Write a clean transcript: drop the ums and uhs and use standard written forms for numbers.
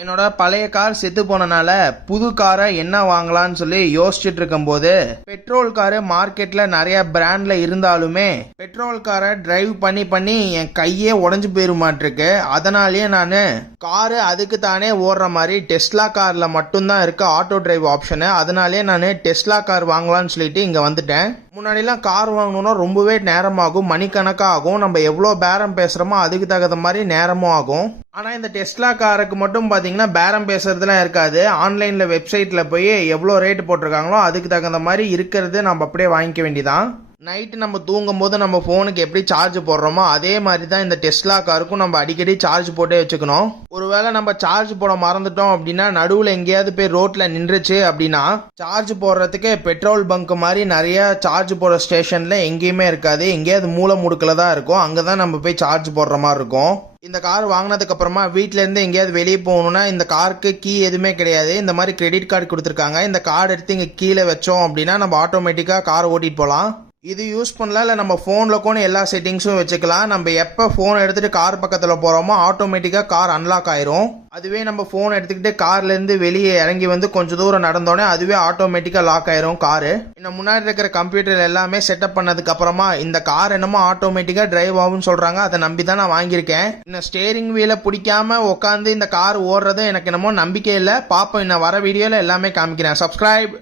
என்னோட பழைய கார் செத்து போனனால புது காரை என்ன வாங்கலாம்னு சொல்லி யோசிச்சுட்டு இருக்கும்போது பெட்ரோல் காரு மார்க்கெட்ல நிறைய பிராண்ட்ல இருந்தாலுமே பெட்ரோல் காரை டிரைவ் பண்ணி பண்ணி என் கையே உடஞ்சு போயிருமாட்டிருக்கு. அதனாலேயே நான் காரு அதுக்கு தானே ஓடுற மாதிரி டெஸ்லா கார்ல மட்டும்தான் இருக்கு ஆட்டோ டிரைவ் ஆப்ஷனு. அதனாலேயே நான் டெஸ்லா கார் வாங்கலாம்னு சொல்லிட்டு இங்க வந்துட்டேன். முன்னாடிலாம் கார் வாங்கணும்னா ரொம்பவே நேரமாகும், மணிக்கணக்காக ஆகும். நம்ம எவ்வளோ பேரம் பேசுகிறோமோ அதுக்கு தகுந்த மாதிரி நேரமும் ஆகும். ஆனால் இந்த டெஸ்லா காருக்கு மட்டும் பார்த்தீங்கன்னா பேரம் பேசுறதுலாம் இருக்காது. ஆன்லைனில் வெப்சைட்டில் போய் எவ்வளோ ரேட்டு போட்டிருக்காங்களோ அதுக்கு தகுந்த மாதிரி இருக்கிறது நம்ம அப்படியே வாங்கிக்க வேண்டியதான். நைட்டு நம்ம தூங்கும் போது நம்ம ஃபோனுக்கு எப்படி சார்ஜ் போடுறோமோ அதே மாதிரி தான் இந்த டெஸ்லா காருக்கும் நம்ம அடிக்கடி சார்ஜ் போட்டே வச்சுக்கணும். ஒருவேளை நம்ம சார்ஜ் போட மறந்துட்டோம் அப்படின்னா நடுவில் எங்கேயாவது போய் ரோட்ல நின்றுச்சு அப்படின்னா சார்ஜ் போடுறதுக்கு பெட்ரோல் பங்க் மாதிரி நிறைய சார்ஜ் போடுற ஸ்டேஷன்ல எங்கேயுமே இருக்காது. எங்கேயாவது மூல முடுக்கில் தான் இருக்கும். அங்கே தான் நம்ம போய் சார்ஜ் போடுற மாதிரி இருக்கும். இந்த கார் வாங்கினதுக்கு அப்புறமா வீட்டில இருந்து எங்கேயாவது வெளியே போகணும்னா இந்த காருக்கு கீ எதுவுமே கிடையாது. இந்த மாதிரி கிரெடிட் கார்டு கொடுத்துருக்காங்க. இந்த கார்டு எடுத்து இங்கே கீழே வச்சோம் அப்படின்னா நம்ம ஆட்டோமேட்டிக்காக கார் ஓட்டிட்டு போகலாம். இது யூஸ் பண்ணலாம், இல்லை நம்ம ஃபோனில் கூட எல்லா செட்டிங்ஸும் வச்சுக்கலாம். நம்ம எப்போ ஃபோன் எடுத்துகிட்டு கார் பக்கத்தில் போகிறோமோ ஆட்டோமேட்டிக்காக கார் அன்லாக் ஆயிரும். அதுவே நம்ம ஃபோன் எடுத்துக்கிட்டு கார்லேருந்து வெளியே இறங்கி வந்து கொஞ்சம் தூரம் நடந்தோடனே அதுவே ஆட்டோமேட்டிக்காக லாக் ஆயிரும் காரு. இன்னும் முன்னாடி இருக்கிற கம்ப்யூட்டர் எல்லாமே செட்டப் பண்ணதுக்கு அப்புறமா இந்த கார் என்னமோ ஆட்டோமேட்டிக்காக டிரைவ் ஆகும்னு சொல்கிறாங்க. அதை நம்பி தான் நான் வாங்கியிருக்கேன். இன்னும் ஸ்டேரிங் வீலை பிடிக்காம உட்காந்து இந்த கார் ஓடுறது எனக்கு என்னமோ நம்பிக்கை இல்லை. பார்ப்போம், இன்னும் வர வீடியோவில் எல்லாமே காமிக்கிறேன். சப்ஸ்கிரைப்.